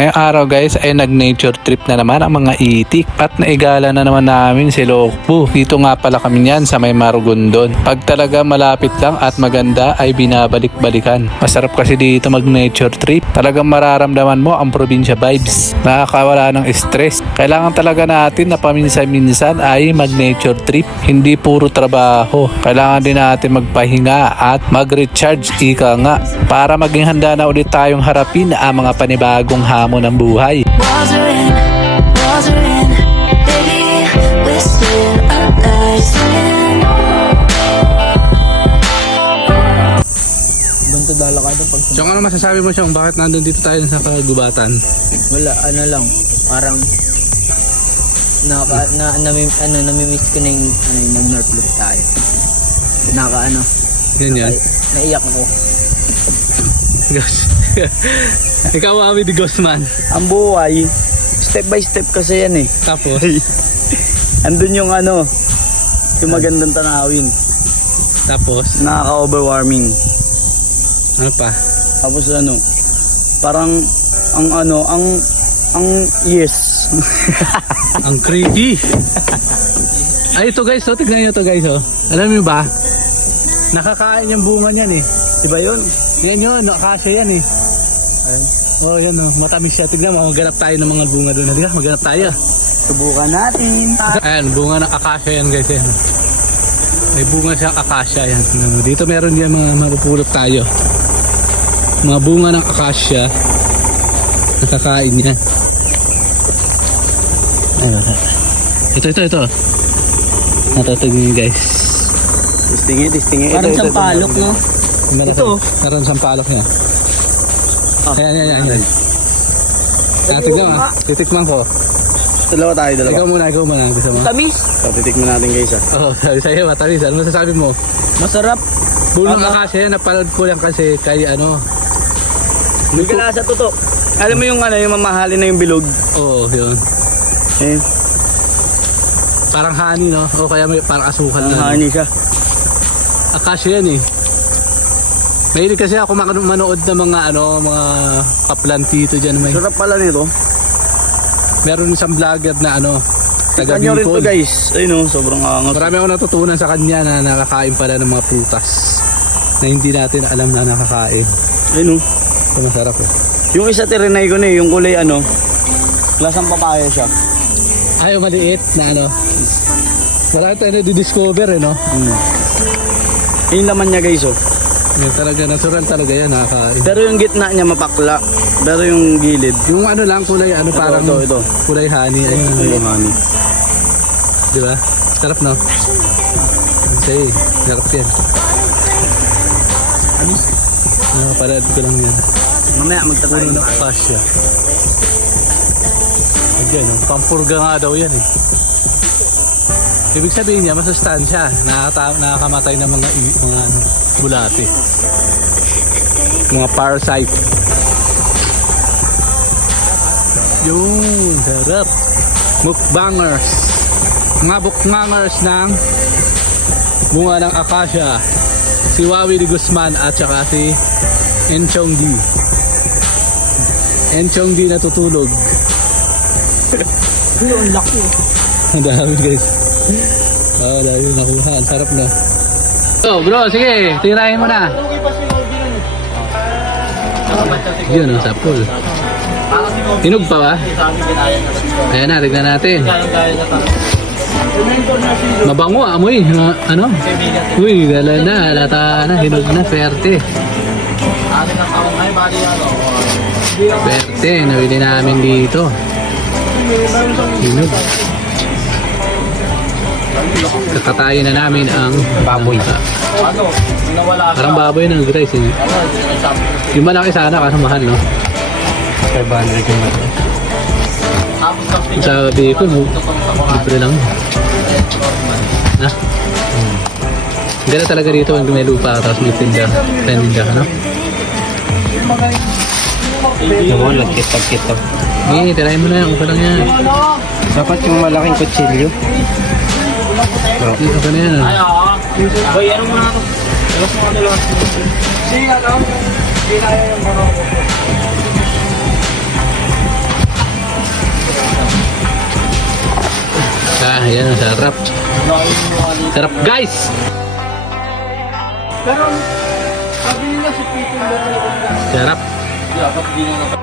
Ngayong araw guys ay nag-nature trip na naman ang mga itik at naigala na naman namin si Lokbu. Dito nga pala kami niyan sa may Marugondon. Pag talaga malapit lang at maganda ay binabalik-balikan. Masarap kasi dito mag-nature trip. Talagang mararamdaman mo ang probinsya vibes. Nakakawala ng stress. Kailangan talaga natin na paminsan-minsan ay mag-nature trip. Hindi puro trabaho. Kailangan din natin magpahinga at mag-recharge ika nga para maging handa na ulit tayong harapin ang mga panibagong hamon ng buhay. Walls are in, baby, we're still alive. Ganto lalakad pag So ano masasabi mo siyang bakit nandun dito tayo sa kagubatan? wala ano lang parang namimiss ko na yung nag-north loop tayo. Ganyan. Naiyak ako. Ikaw awi di Gosman. Ang buhay, step by step kasi yan eh. Tapos Andun yung yung magandang tanawin. tapos Nakaka-overwhelming. ano pa? Tapos parang ang yes. Ang creepy. Ay ito guys, tignan niyo to guys Alam niyo ba? Nakakain yung bunga niyan eh. Diba yun? Yan yun, akasya yan eh. Ayun. Oh yan matamis siya. Tignan mo, maghanap tayo ng mga bunga doon. Halika, maghanap tayo. Subukan natin. Ayan, bunga ng akasya yan guys. Yan. May bunga siyang akasya yan. Dito meron yan mga mapupulot tayo. Mga bunga ng akasya. Nakakain niya. Ayun. Ito. Natatignan guys. Tistingin. Parang siyang palok, no? Meron siyang palok niya. Ayan. Tignan mo. Titikman ko. Dalawa. Ikaw muna. Gusto mo? Tamis. So, titikman natin guys Oo, sabi sa'yo, matamis. Ano masasabi mo? Masarap. Bunang akasya yan, napanood ko lang kasi kay May kalasa to. Alam mo yung yung mamahalin na yung bilog. Oo, yun. Eh, Parang honey, no? O kaya may parang asukal ang na. honey siya. Akasya yan eh. Mahilig kasi ako manood ng mga mga kaplantito dyan. Sarap pala nito. Meron isang vlogger na taga Tignan nyo rin to Bicol. guys. Ayun sobrang angas. Marami ako natutunan sa kanya na nakakain pala ng mga prutas na hindi natin alam na nakakain. Ayun So, masarap eh. Yung isa tirinay ko na yung kulay lasang papaya siya. Ay, maliit na marami tayo na-discover eh, no? Yung laman niya guys Yan talaga, natural talaga yan, nakakain. Pero yung gitna niya mapakla. Pero yung gilid. Yung lang kulay, parang ito. kulay honey. Ito yung honey. Di ba? Sarap, no? Say, sarap yan. Napalad ko lang yan. Mamaya magtatry Puro na akasya. Ayan, pampurga nga daw yan eh. Ibig sabihin niya, masustansya. Nakakamatay ng mga bulate. Mga parasite. Yun, sarap. Mukbangers. Mga mukbangers ng bunga ng akasya. Si Wawi de Guzman at saka si Enchong D. Enchong D natutulog. Ang laki. Ang dami guys. Dami nakuha. Ang sarap na. So bro, sige. Tirahin mo na. Yun ang sapol. Hinog pa ba? Ayan na, tignan natin. Mabango, amoy. Uy, gala na. Halata na. Hinog na. Swerte. Swerte. Nabili namin dito. Hinog. Kakatayin na namin ang baboy. Parang baboy ng guys eh. Yung malaki sana kaso mahal, no? 500 yung malaki. Sa Bicol, libre lang. Ha? Ganda talaga dito pag may lupa tapos may tinda. No? Yung lagkit. Eh, tirahin mo na yan. Okay lang yan. Dapat yung malaking kutsilyo. Okay na yan. Boy, ano muna ako? Labas mo ano lang. Hindi kaya yung baroko. Ayan, sarap. Sarap guys! Pero, sabi nila si Peter na Sarap. dapat hindi na